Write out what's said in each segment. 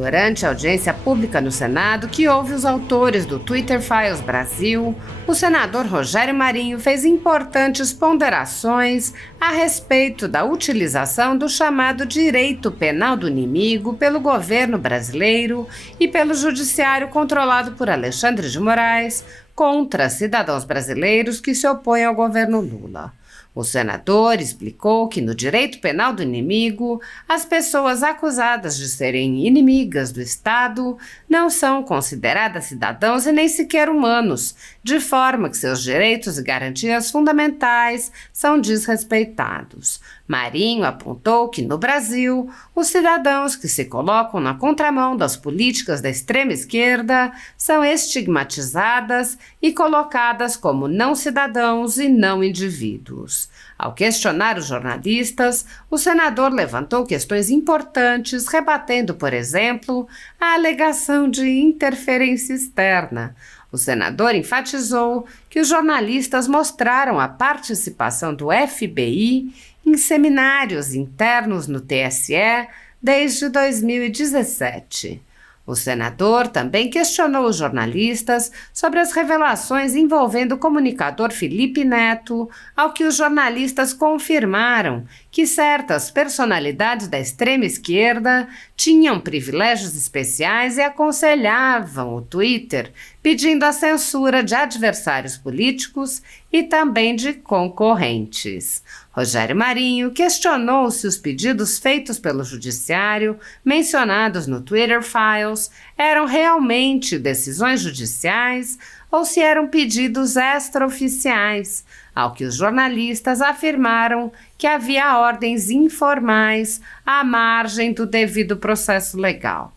Durante a audiência pública no Senado, que houve os autores do Twitter Files Brasil, o senador Rogério Marinho fez importantes ponderações a respeito da utilização do chamado direito penal do inimigo pelo governo brasileiro e pelo judiciário controlado por Alexandre de Moraes contra cidadãos brasileiros que se opõem ao governo Lula. O senador explicou que no direito penal do inimigo, as pessoas acusadas de serem inimigas do Estado não são consideradas cidadãos e nem sequer humanos, de forma que seus direitos e garantias fundamentais são desrespeitados. Marinho apontou que, no Brasil, os cidadãos que se colocam na contramão das políticas da extrema esquerda são estigmatizadas e colocadas como não cidadãos e não indivíduos. Ao questionar os jornalistas, o senador levantou questões importantes, rebatendo, por exemplo, a alegação de interferência externa. O senador enfatizou que os jornalistas mostraram a participação do FBI em seminários internos no TSE desde 2017. O senador também questionou os jornalistas sobre as revelações envolvendo o comunicador Felipe Neto, ao que os jornalistas confirmaram que certas personalidades da extrema esquerda tinham privilégios especiais e aconselhavam o Twitter, pedindo a censura de adversários políticos e também de concorrentes. Rogério Marinho questionou se os pedidos feitos pelo judiciário, mencionados no Twitter Files, eram realmente decisões judiciais ou se eram pedidos extraoficiais, ao que os jornalistas afirmaram que havia ordens informais à margem do devido processo legal.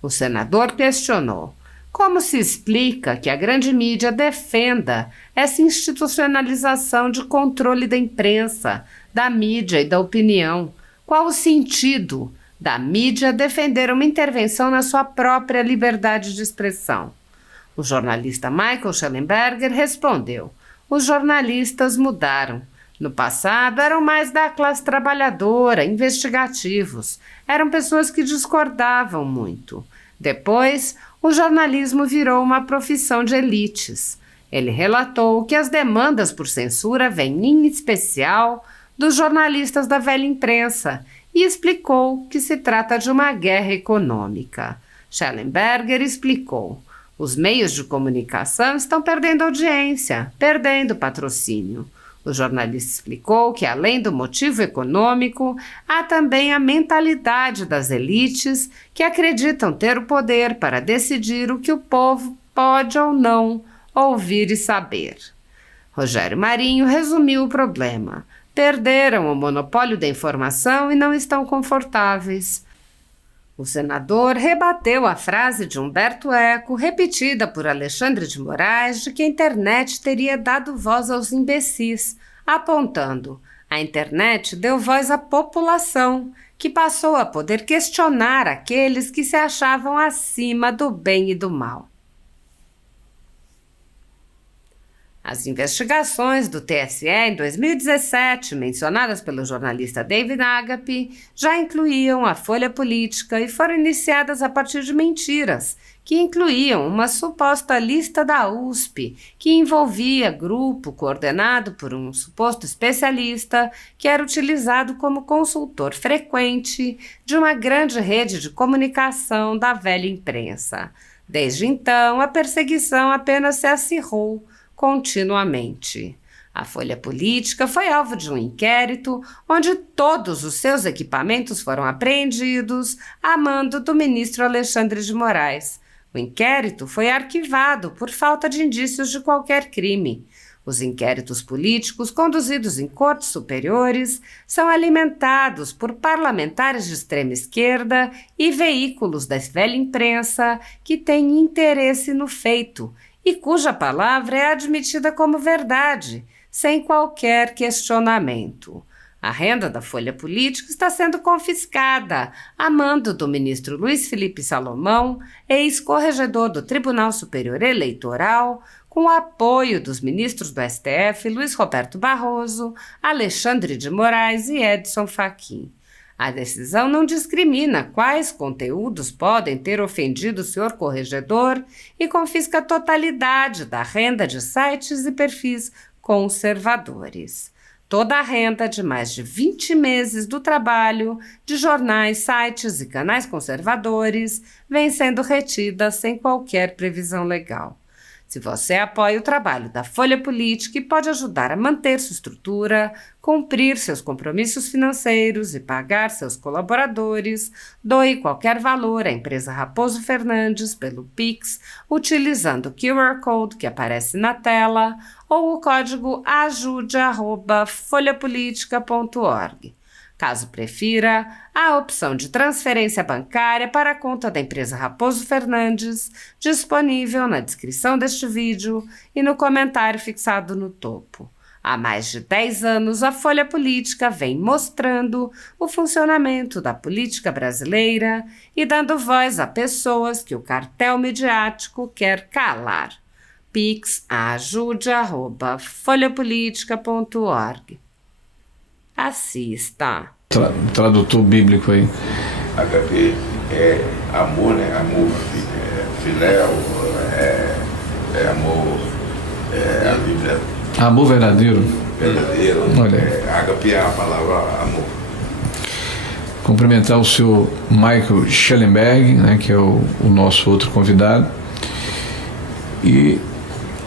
O senador questionou: como se explica que a grande mídia defenda essa institucionalização de controle da imprensa, da mídia e da opinião? Qual o sentido da mídia defender uma intervenção na sua própria liberdade de expressão? O jornalista Michael Schellenberger respondeu: os jornalistas mudaram. No passado, eram mais da classe trabalhadora, investigativos. Eram pessoas que discordavam muito. Depois, o jornalismo virou uma profissão de elites. Ele relatou que as demandas por censura vêm, em especial, dos jornalistas da velha imprensa e explicou que se trata de uma guerra econômica. Schellenberger explicou: os meios de comunicação estão perdendo audiência, perdendo patrocínio. O jornalista explicou que, além do motivo econômico, há também a mentalidade das elites que acreditam ter o poder para decidir o que o povo pode ou não ouvir e saber. Rogério Marinho resumiu o problema: perderam o monopólio da informação e não estão confortáveis. O senador rebateu a frase de Humberto Eco, repetida por Alexandre de Moraes, de que a internet teria dado voz aos imbecis, apontando: a internet deu voz à população, que passou a poder questionar aqueles que se achavam acima do bem e do mal. As investigações do TSE em 2017, mencionadas pelo jornalista David Agape, já incluíam a Folha Política e foram iniciadas a partir de mentiras, que incluíam uma suposta lista da USP, que envolvia grupo coordenado por um suposto especialista que era utilizado como consultor frequente de uma grande rede de comunicação da velha imprensa. Desde então, a perseguição apenas se acirrou continuamente. A Folha Política foi alvo de um inquérito onde todos os seus equipamentos foram apreendidos a mando do ministro Alexandre de Moraes. O inquérito foi arquivado por falta de indícios de qualquer crime. Os inquéritos políticos conduzidos em cortes superiores são alimentados por parlamentares de extrema esquerda e veículos da velha imprensa que têm interesse no feito e cuja palavra é admitida como verdade, sem qualquer questionamento. A renda da Folha Política está sendo confiscada a mando do ministro Luiz Felipe Salomão, ex-corregedor do Tribunal Superior Eleitoral, com o apoio dos ministros do STF Luiz Roberto Barroso, Alexandre de Moraes e Edson Fachin. A decisão não discrimina quais conteúdos podem ter ofendido o senhor corregedor e confisca a totalidade da renda de sites e perfis conservadores. Toda a renda de mais de 20 meses do trabalho de jornais, sites e canais conservadores vem sendo retida sem qualquer previsão legal. Se você apoia o trabalho da Folha Política e pode ajudar a manter sua estrutura, cumprir seus compromissos financeiros e pagar seus colaboradores, doe qualquer valor à empresa Raposo Fernandes pelo Pix, utilizando o QR Code que aparece na tela ou o código ajude@folhapolitica.org. Caso prefira, há a opção de transferência bancária para a conta da empresa Raposo Fernandes, disponível na descrição deste vídeo e no comentário fixado no topo. Há mais de 10 anos, a Folha Política vem mostrando o funcionamento da política brasileira e dando voz a pessoas que o cartel midiático quer calar. Pix ajude@folhapolitica.org. Assista. Tradutor bíblico aí. Agape é amor, né? Amor filéu, amor, a Bíblia. Amor verdadeiro. Verdadeiro. Olha. Agape é a palavra amor. Cumprimentar o senhor Michael Schellenberg, né, que é o nosso outro convidado. E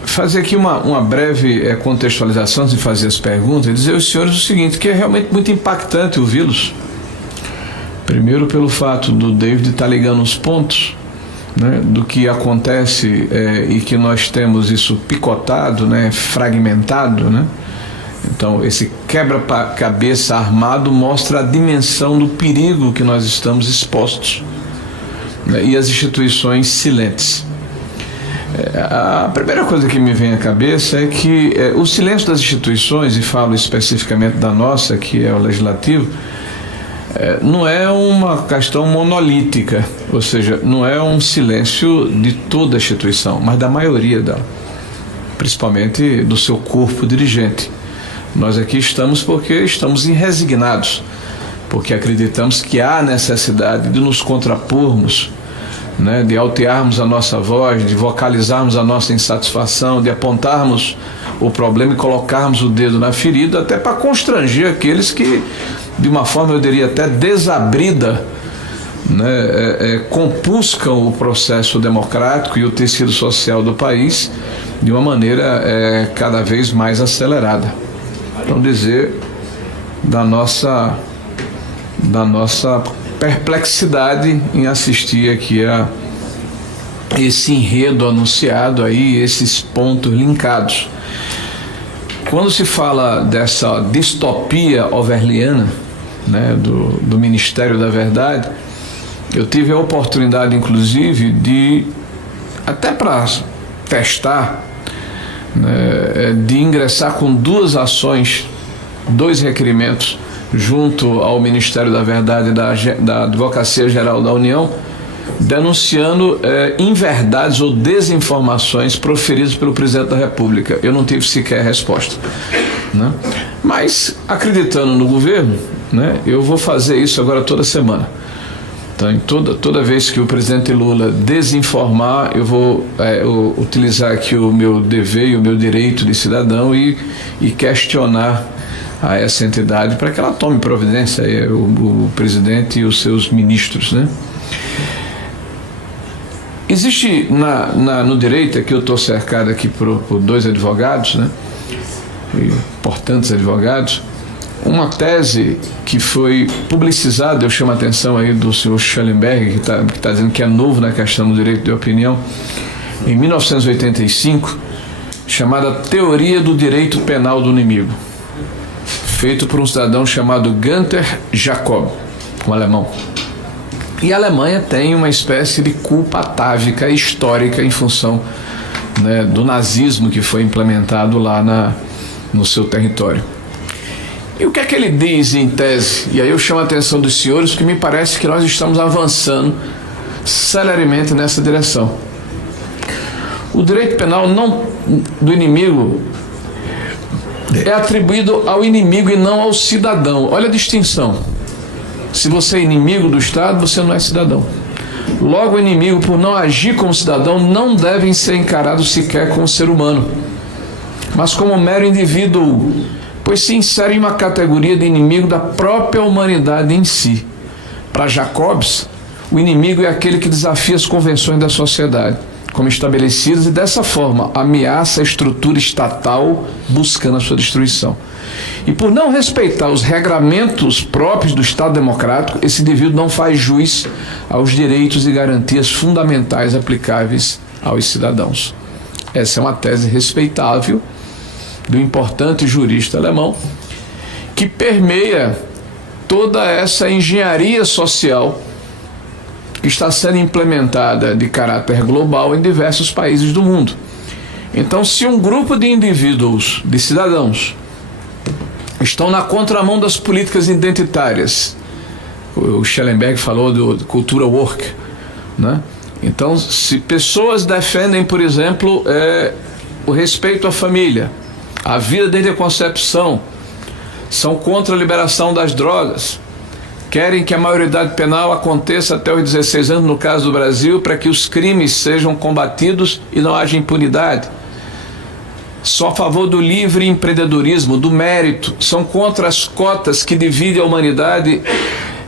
fazer aqui uma breve contextualização de fazer as perguntas e dizer aos senhores o seguinte, que é realmente muito impactante ouvi-los. Primeiro pelo fato do David estar ligando os pontos, né, do que acontece e que nós temos isso picotado, né, fragmentado, né? Então esse quebra-cabeça armado mostra a dimensão do perigo que nós estamos expostos, né, e as instituições silentes. A primeira coisa que me vem à cabeça é que o silêncio das instituições, e falo especificamente da nossa, que é o Legislativo, não é uma questão monolítica, ou seja, não é um silêncio de toda a instituição, mas da maioria dela, principalmente do seu corpo dirigente. Nós aqui estamos porque estamos resignados, porque acreditamos que há necessidade de nos contrapormos, né, de altearmos a nossa voz, de vocalizarmos a nossa insatisfação, de apontarmos o problema e colocarmos o dedo na ferida, até para constranger aqueles que, de uma forma, eu diria até desabrida, né, compuscam o processo democrático e o tecido social do país de uma maneira cada vez mais acelerada. Então, dizer da nossa perplexidade em assistir aqui a esse enredo anunciado aí, esses pontos linkados. Quando se fala dessa distopia overliana, né, do Ministério da Verdade, eu tive a oportunidade, inclusive, de, até para testar, né, de ingressar com 2 ações, 2 requerimentos, junto ao Ministério da Verdade e da Advocacia Geral da União, denunciando inverdades ou desinformações proferidas pelo Presidente da República. Eu não tive sequer resposta, né? Mas, acreditando no governo, né, eu vou fazer isso agora toda semana. Então, toda vez que o presidente Lula desinformar, eu vou utilizar aqui o meu dever e o meu direito de cidadão e questionar a essa entidade para que ela tome providência, o presidente e os seus ministros, né? Existe no direito, aqui eu estou cercado aqui por 2 advogados, né, importantes advogados, uma tese que foi publicizada, eu chamo a atenção aí do senhor Schellenberg, que está dizendo que é novo na questão do direito de opinião, em 1985, chamada Teoria do Direito Penal do Inimigo, feito por um cidadão chamado Günther Jacob, um alemão. E a Alemanha tem uma espécie de culpa atávica histórica em função, né, do nazismo que foi implementado lá no seu território. E o que é que ele diz em tese? E aí eu chamo a atenção dos senhores, porque me parece que nós estamos avançando celeremente nessa direção. O direito penal do inimigo é atribuído ao inimigo e não ao cidadão. Olha a distinção. Se você é inimigo do Estado, você não é cidadão. Logo, o inimigo, por não agir como cidadão, não devem ser encarados sequer como ser humano, mas como mero indivíduo, pois se insere em uma categoria de inimigo da própria humanidade em si. Para Jacobs, o inimigo é aquele que desafia as convenções da sociedade, como estabelecidas, e dessa forma ameaça a estrutura estatal, buscando a sua destruição. E por não respeitar os regramentos próprios do Estado democrático, esse indivíduo não faz jus aos direitos e garantias fundamentais aplicáveis aos cidadãos. Essa é uma tese respeitável do importante jurista alemão, que permeia toda essa engenharia social que está sendo implementada de caráter global em diversos países do mundo. Então, se um grupo de indivíduos, de cidadãos, estão na contramão das políticas identitárias, o Schellenberg falou do cultura woke, né? Então, se pessoas defendem, por exemplo, o respeito à família, a vida desde a concepção, são contra a liberação das drogas, querem que a maioridade penal aconteça até os 16 anos, no caso do Brasil, para que os crimes sejam combatidos e não haja impunidade. São a favor do livre empreendedorismo, do mérito, são contra as cotas que dividem a humanidade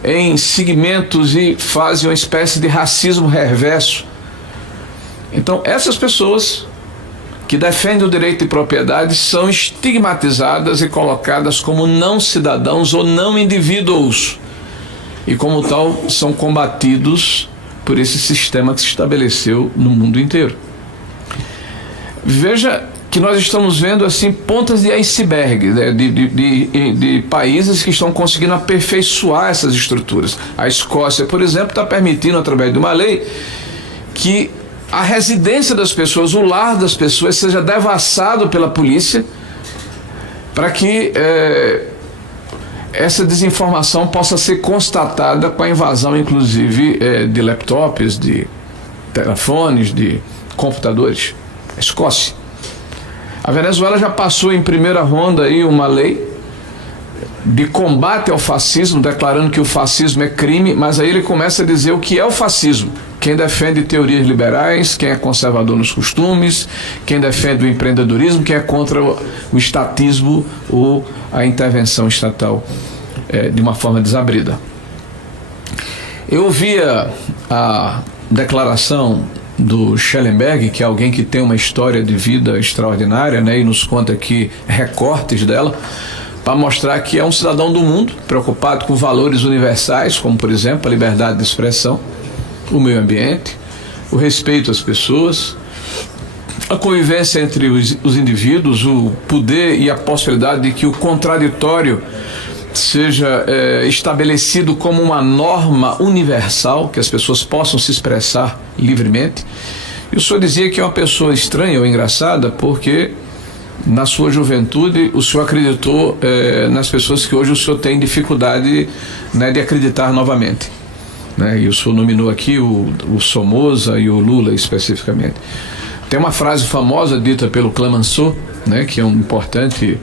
em segmentos e fazem uma espécie de racismo reverso. Então, essas pessoas que defendem o direito de propriedade são estigmatizadas e colocadas como não cidadãos ou não indivíduos, e como tal são combatidos por esse sistema que se estabeleceu no mundo inteiro. Veja que nós estamos vendo assim pontas de iceberg, né, de países que estão conseguindo aperfeiçoar essas estruturas. A Escócia, por exemplo, está permitindo, através de uma lei, que a residência das pessoas, o lar das pessoas, seja devassado pela polícia, para que essa desinformação possa ser constatada com a invasão, inclusive, de laptops, de telefones, de computadores. A Escócia. A Venezuela já passou em primeira ronda aí uma lei de combate ao fascismo, declarando que o fascismo é crime, mas aí ele começa a dizer o que é o fascismo. Quem defende teorias liberais, quem é conservador nos costumes, quem defende o empreendedorismo, quem é contra o estatismo ou a intervenção estatal de uma forma desabrida. Eu ouvia a declaração do Schellenberg, que é alguém que tem uma história de vida extraordinária, né, e nos conta aqui recortes dela, para mostrar que é um cidadão do mundo, preocupado com valores universais, como, por exemplo, a liberdade de expressão, o meio ambiente, o respeito às pessoas, a convivência entre os indivíduos, o poder e a possibilidade de que o contraditório seja estabelecido como uma norma universal, que as pessoas possam se expressar livremente. E o senhor dizia que é uma pessoa estranha ou engraçada, porque na sua juventude o senhor acreditou nas pessoas que hoje o senhor tem dificuldade, né, de acreditar novamente, né? E o senhor nominou aqui o Somoza e o Lula especificamente. Tem uma frase famosa dita pelo Clemenceau, né, que é um importante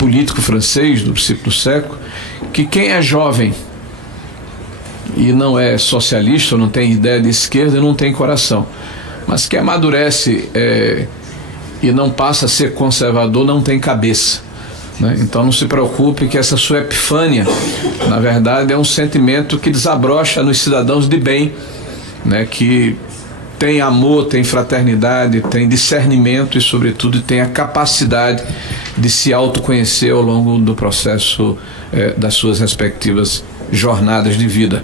político francês do princípio do século, que quem é jovem e não é socialista, não tem ideia de esquerda, não tem coração, mas que amadurece e não passa a ser conservador, não tem cabeça, né? Então não se preocupe que essa sua epifânia, na verdade, é um sentimento que desabrocha nos cidadãos de bem, né, que tem amor, tem fraternidade, tem discernimento e, sobretudo, tem a capacidade de se autoconhecer ao longo do processo das suas respectivas jornadas de vida.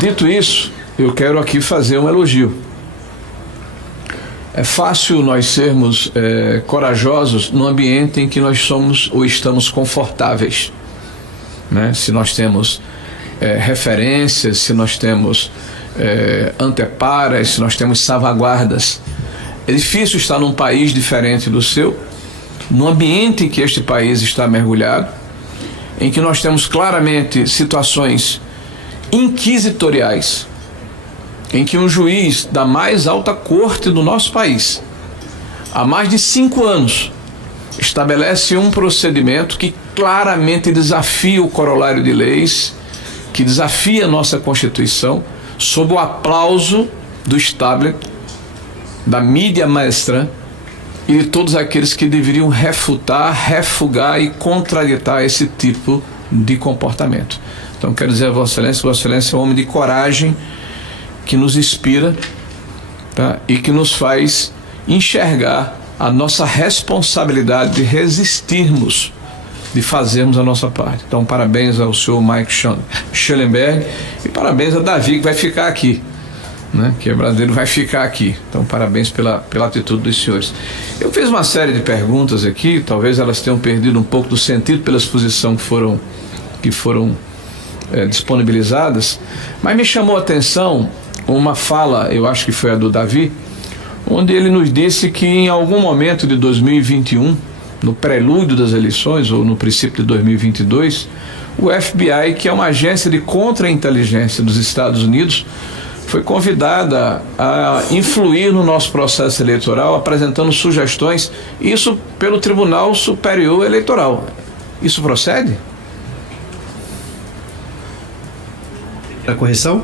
Dito isso, eu quero aqui fazer um elogio. É fácil nós sermos corajosos no ambiente em que nós somos ou estamos confortáveis, né? Se nós temos referências, se nós temos anteparas, se nós temos salvaguardas. É difícil estar num país diferente do seu, no ambiente em que este país está mergulhado, em que nós temos claramente situações inquisitoriais, em que um juiz da mais alta corte do nosso país, há mais de 5 anos, estabelece um procedimento que claramente desafia o corolário de leis, que desafia a nossa Constituição, sob o aplauso do establishment, da mídia maestra e de todos aqueles que deveriam refutar, refugar e contraditar esse tipo de comportamento. Então quero dizer a Vossa Excelência é um homem de coragem, que nos inspira, tá? E que nos faz enxergar a nossa responsabilidade de resistirmos, de fazermos a nossa parte. Então parabéns ao senhor Mike Schellenberg e parabéns a Davi, que vai ficar aqui, né? Que é brasileiro, vai ficar aqui. Então parabéns pela atitude dos senhores. Eu fiz uma série de perguntas aqui, talvez elas tenham perdido um pouco do sentido pela exposição que foram disponibilizadas, mas me chamou a atenção uma fala, eu acho que foi a do Davi, onde ele nos disse que em algum momento de 2021, no prelúdio das eleições, ou no princípio de 2022, o FBI, que é uma agência de contra-inteligência dos Estados Unidos, foi convidada a influir no nosso processo eleitoral, apresentando sugestões, isso pelo Tribunal Superior Eleitoral. Isso procede? A correção,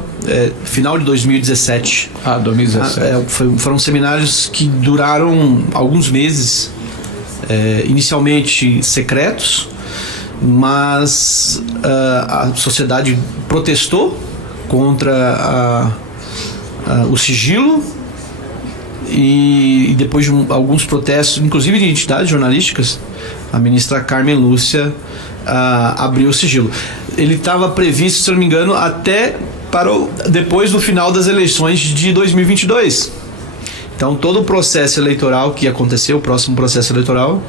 final de 2017. 2017. Foram seminários que duraram alguns meses, inicialmente secretos, mas a sociedade protestou contra o sigilo e depois de alguns protestos, inclusive de entidades jornalísticas, a ministra Carmen Lúcia abriu o sigilo. Ele estava previsto, se não me engano, até depois do final das eleições de 2022. Então todo o processo eleitoral que aconteceu, o próximo processo eleitoral,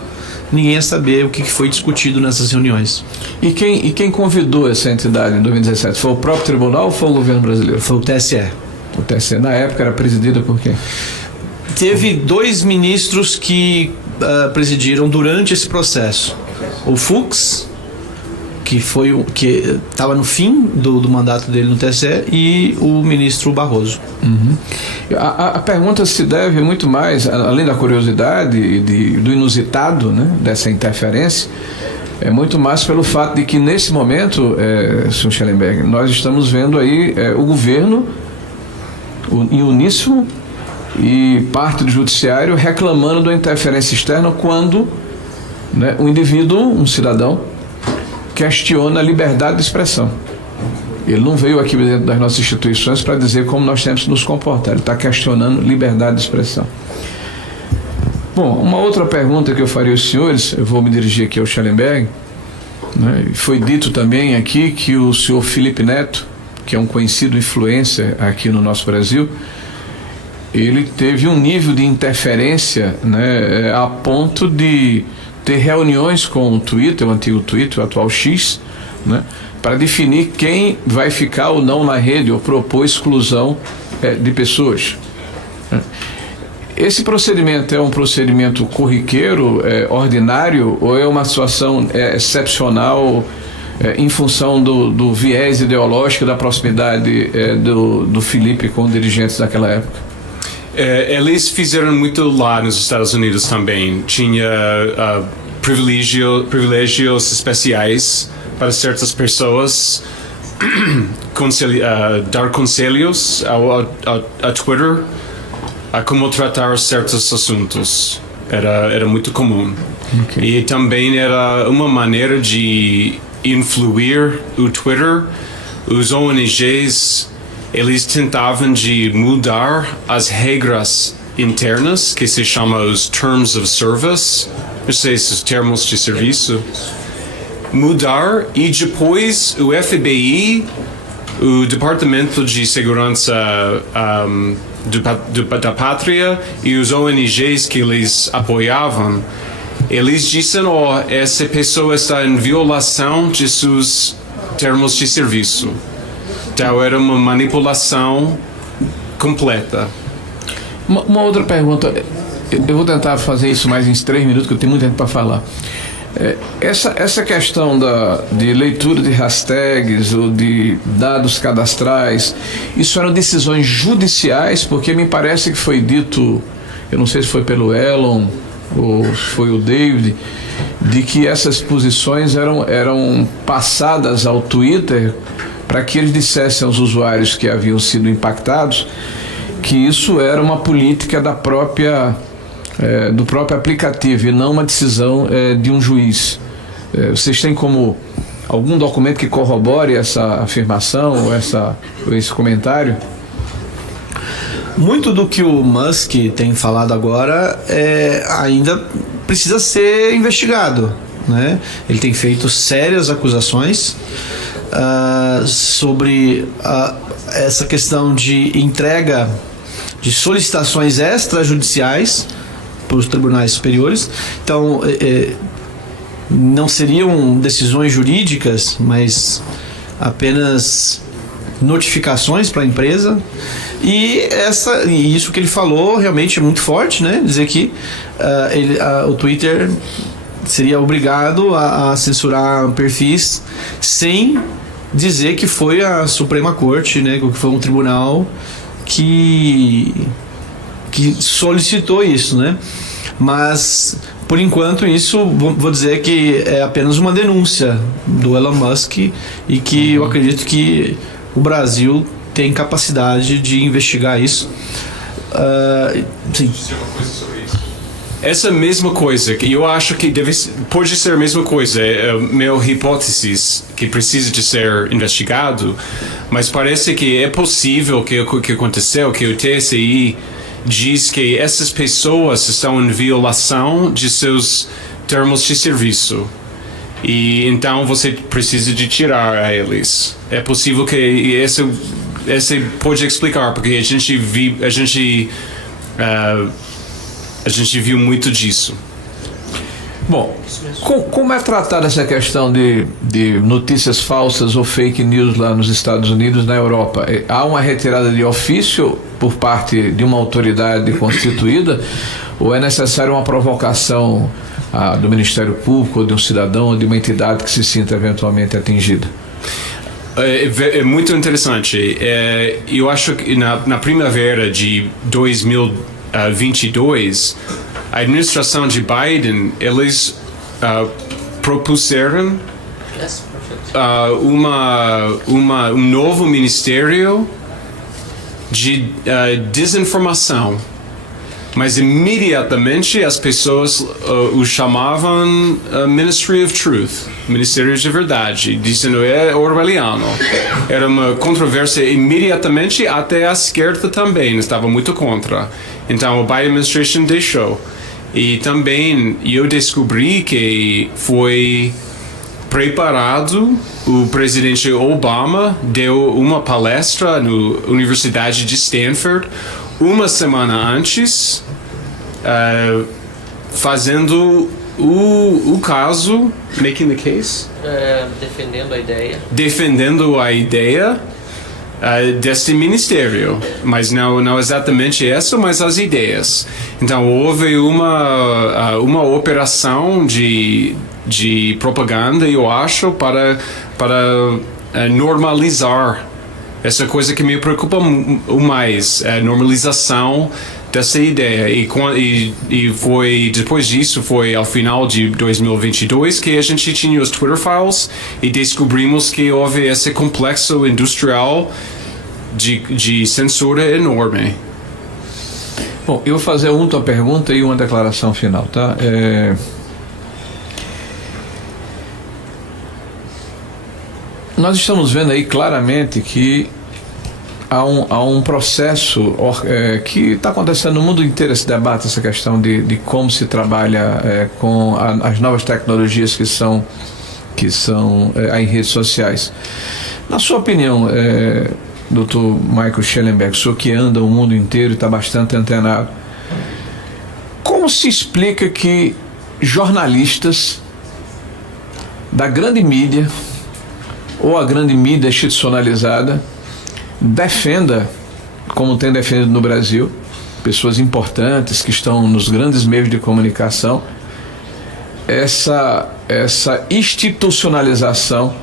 ninguém ia saber o que foi discutido nessas reuniões. E quem convidou essa entidade em 2017? Foi o próprio tribunal ou foi o governo brasileiro? Foi o TSE. O TSE na época era presidido por quem? Teve 2 ministros que presidiram durante esse processo. O Fux, que estava no fim do mandato dele no TSE, e o ministro Barroso. Uhum. A pergunta se deve muito mais, além da curiosidade e do inusitado, né, dessa interferência, é muito mais pelo fato de que nesse momento, Sr. Schellenberg, nós estamos vendo aí o governo em uníssono e parte do judiciário reclamando da interferência externa quando, né, um indivíduo, um cidadão, questiona a liberdade de expressão. Ele não veio aqui dentro das nossas instituições para dizer como nós temos que nos comportar. Ele está questionando liberdade de expressão. Bom, uma outra pergunta que eu faria aos senhores, eu vou me dirigir aqui ao Schellenberg, né? Foi dito também aqui que o senhor Felipe Neto, que é um conhecido influencer aqui no nosso Brasil, ele teve um nível de interferência, né, a ponto de ter reuniões com o Twitter, o antigo Twitter, o atual X, né, para definir quem vai ficar ou não na rede, ou propor exclusão de pessoas. Esse procedimento é um procedimento corriqueiro, ordinário, ou é uma situação excepcional em função do viés ideológico, da proximidade do Felipe com dirigentes daquela época? Eles fizeram muito lá nos Estados Unidos também. Tinha privilégios especiais para certas pessoas, dar conselhos a Twitter a como tratar certos assuntos. Era muito comum. Okay. E também era uma maneira de influir o Twitter. Os ONGs, eles tentavam de mudar as regras internas, que se chama os Terms of Service, não sei, esses termos de serviço, mudar, e depois o FBI, o Departamento de Segurança da Pátria e os ONGs que eles apoiavam, eles disseram, essa pessoa está em violação de seus termos de serviço. Então era uma manipulação completa. Uma outra pergunta, eu vou tentar fazer isso mais em 3 minutos, porque eu tenho muito tempo para falar. Essa questão de leitura de hashtags ou de dados cadastrais, isso eram decisões judiciais, porque me parece que foi dito, eu não sei se foi pelo Elon ou foi o David, de que essas posições eram passadas ao Twitter para que eles dissessem aos usuários que haviam sido impactados que isso era uma política do próprio aplicativo e não uma decisão de um juiz. Vocês têm como algum documento que corrobore essa afirmação ou esse comentário? Muito do que o Musk tem falado agora ainda precisa ser investigado, né? Ele tem feito sérias acusações sobre essa questão de entrega de solicitações extrajudiciais para os tribunais superiores. Então, não seriam decisões jurídicas, mas apenas notificações para a empresa. E isso que ele falou realmente é muito forte, né? Dizer que o Twitter seria obrigado a censurar perfis sem dizer que foi a Suprema Corte, né? Que foi um tribunal que solicitou isso, né? Mas por enquanto isso, vou dizer que é apenas uma denúncia do Elon Musk e que eu acredito que o Brasil tem capacidade de investigar isso. Sim. Essa mesma coisa, que eu acho que pode ser a mesma coisa, minha hipótese que precisa de ser investigado, mas parece que é possível que aconteceu, que o TSI diz que essas pessoas estão em violação de seus termos de serviço. E então você precisa de tirar a eles. É possível que esse pode explicar, porque a gente viu muito disso. Bom, como é tratada essa questão de notícias falsas ou fake news lá nos Estados Unidos e na Europa? Há uma retirada de ofício por parte de uma autoridade constituída ou é necessária uma provocação do Ministério Público, ou de um cidadão, ou de uma entidade que se sinta eventualmente atingida? É muito interessante. Eu acho que na primavera de 2022, a administração de Biden, eles propuseram um novo ministério de desinformação. Mas imediatamente as pessoas o chamavam Ministry of Truth, Ministério de Verdade, dizendo é orwelliano. Era uma controvérsia imediatamente, até a esquerda também estava muito contra. Então a Biden administration deixou. E também eu descobri que foi preparado, o presidente Obama deu uma palestra na Universidade de Stanford uma semana antes, fazendo o caso, making the case, defendendo a ideia deste ministério, mas não exatamente isso, mas as ideias. Então houve uma operação de propaganda, eu acho, para normalizar essa coisa que me preocupa mais, a normalização dessa ideia. E foi depois disso, foi ao final de 2022 que a gente tinha os Twitter Files e descobrimos que houve esse complexo industrial de censura enorme. Bom, eu vou fazer uma pergunta e uma declaração final, tá? Nós estamos vendo aí claramente que há um processo que está acontecendo no mundo inteiro, esse debate, essa questão de como se trabalha com as novas tecnologias que são em redes sociais. Na sua opinião, Dr. Michael Schellenberg, o senhor que anda o mundo inteiro e está bastante antenado, como se explica que jornalistas da grande mídia ou a grande mídia institucionalizada defenda, como tem defendido no Brasil, pessoas importantes que estão nos grandes meios de comunicação, essa institucionalização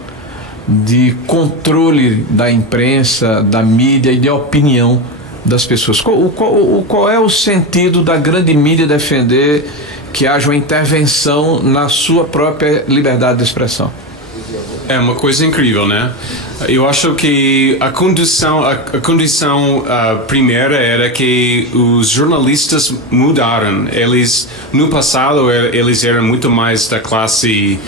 de controle da imprensa, da mídia e de opinião das pessoas? Qual é o sentido da grande mídia defender que haja uma intervenção na sua própria liberdade de expressão. É uma coisa incrível, né? Eu acho que a condição primeira era que os jornalistas mudaram. Eles, no passado, eles eram muito mais da classe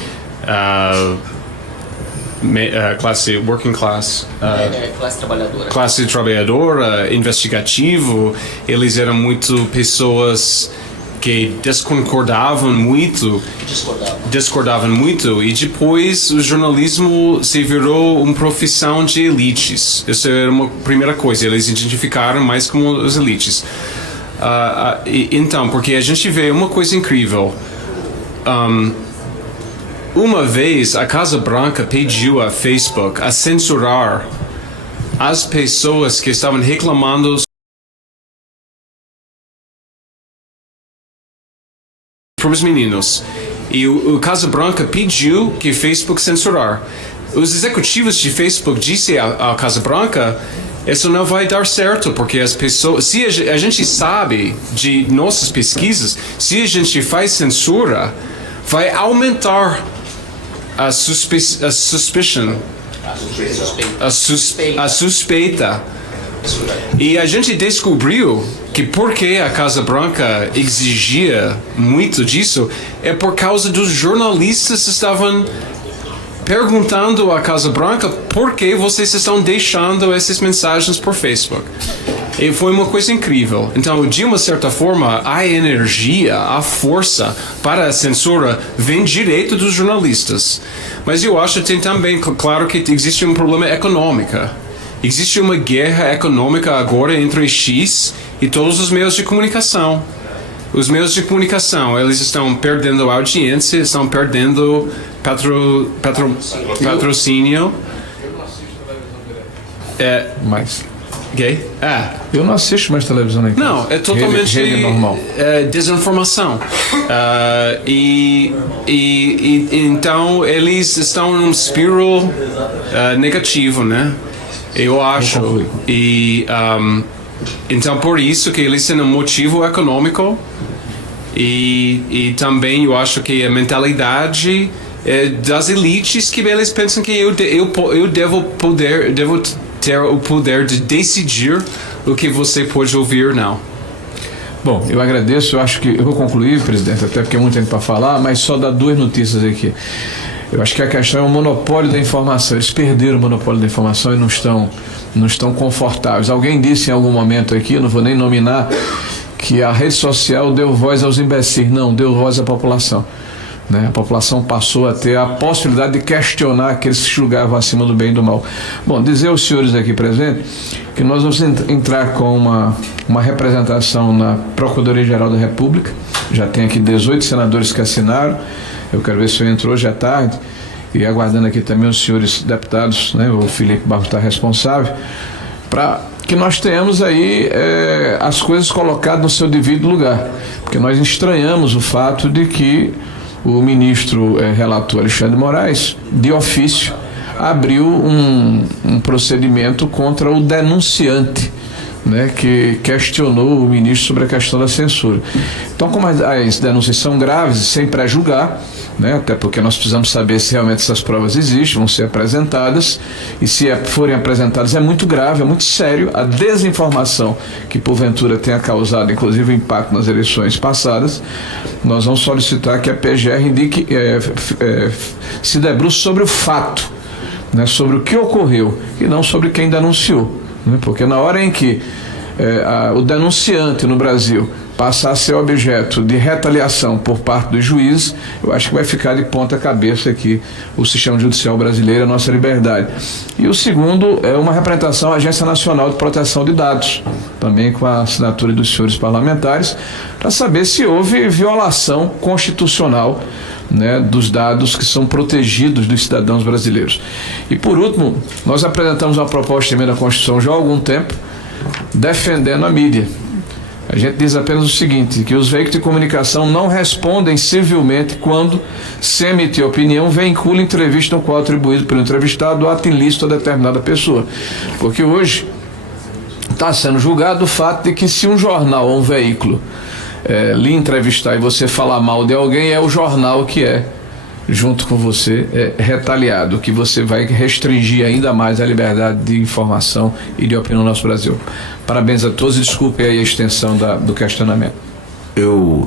working class, classe trabalhadora, investigativo. Eles eram muito pessoas que discordavam muito, e depois o jornalismo se virou uma profissão de elites. Essa era uma primeira coisa, eles identificaram mais como os elites. Então, porque a gente vê uma coisa incrível. Uma vez a Casa Branca pediu a Facebook a censurar as pessoas que estavam reclamando para os meninos. E o Casa Branca pediu que Facebook censurar. Os executivos de Facebook disseram à Casa Branca: isso não vai dar certo, porque as pessoas, se a gente sabe de nossas pesquisas, se a gente faz censura, vai aumentar a suspeita. E a gente descobriu que porque a Casa Branca exigia muito disso é por causa dos jornalistas que estavam perguntando à Casa Branca por que vocês estão deixando essas mensagens por Facebook. E foi uma coisa incrível. Então, de uma certa forma, a energia, a força para a censura vem direto dos jornalistas. Mas eu acho que tem também, claro, que existe um problema econômico. Existe uma guerra econômica agora entre X e todos os meios de comunicação. Os meios de comunicação, eles estão perdendo audiência, estão perdendo patrocínio. Mas Gay? eu não assisto mais televisão aqui. Não, é totalmente rede normal. Desinformação. Então eles estão num spiral negativo, né? Eu acho. Então por isso que eles têm um motivo econômico e também eu acho que a mentalidade das elites, que eles pensam que eu devo ter o poder de decidir o que você pode ouvir ou não. Bom, eu agradeço. Eu acho que eu vou concluir, presidente, até porque é muito tempo para falar, mas só dar duas notícias aqui. Eu acho que a questão é o monopólio da informação. Eles perderam o monopólio da informação e não estão confortáveis. Alguém disse em algum momento aqui, não vou nem nominar, que a rede social deu voz aos imbecis. Não, deu voz à população. Né? A população passou a ter a possibilidade de questionar aqueles que se julgavam acima do bem e do mal. Bom, dizer aos senhores aqui presentes que nós vamos entrar com uma representação na Procuradoria-Geral da República. Já tem aqui 18 senadores que assinaram. Eu quero ver se eu entro hoje à tarde, e aguardando aqui também os senhores deputados, né? O Felipe Barros está responsável, para que nós tenhamos aí as coisas colocadas no seu devido lugar. Porque nós estranhamos o fato de que o ministro relator Alexandre Moraes, de ofício, abriu um procedimento contra o denunciante, né, que questionou o ministro sobre a questão da censura. Então, como as denúncias são graves e sem pré-julgar, né, até porque nós precisamos saber se realmente essas provas existem, vão ser apresentadas, e se forem apresentadas é muito grave, é muito sério a desinformação que porventura tenha causado inclusive impacto nas eleições passadas. Nós vamos solicitar que a PGR indique, se debruce sobre o fato, né, sobre o que ocorreu e não sobre quem denunciou, né, porque na hora em que o denunciante no Brasil passar a ser objeto de retaliação por parte dos juízes, eu acho que vai ficar de ponta cabeça aqui o sistema judicial brasileiro, a nossa liberdade. E o segundo é uma representação à Agência Nacional de Proteção de Dados, também com a assinatura dos senhores parlamentares, para saber se houve violação constitucional, né, dos dados que são protegidos dos cidadãos brasileiros. E por último, nós apresentamos uma proposta de emenda à Constituição já há algum tempo, defendendo a mídia. A gente diz apenas o seguinte, que os veículos de comunicação não respondem civilmente quando, sem emitir opinião, veicula entrevista no qual atribuído pelo entrevistado ato ilícito a determinada pessoa. Porque hoje está sendo julgado o fato de que se um jornal ou um veículo lhe entrevistar e você falar mal de alguém, é o jornal que junto com você, retaliado, que você vai restringir ainda mais a liberdade de informação e de opinião no nosso Brasil. Parabéns a todos e desculpe aí a extensão do questionamento. Eu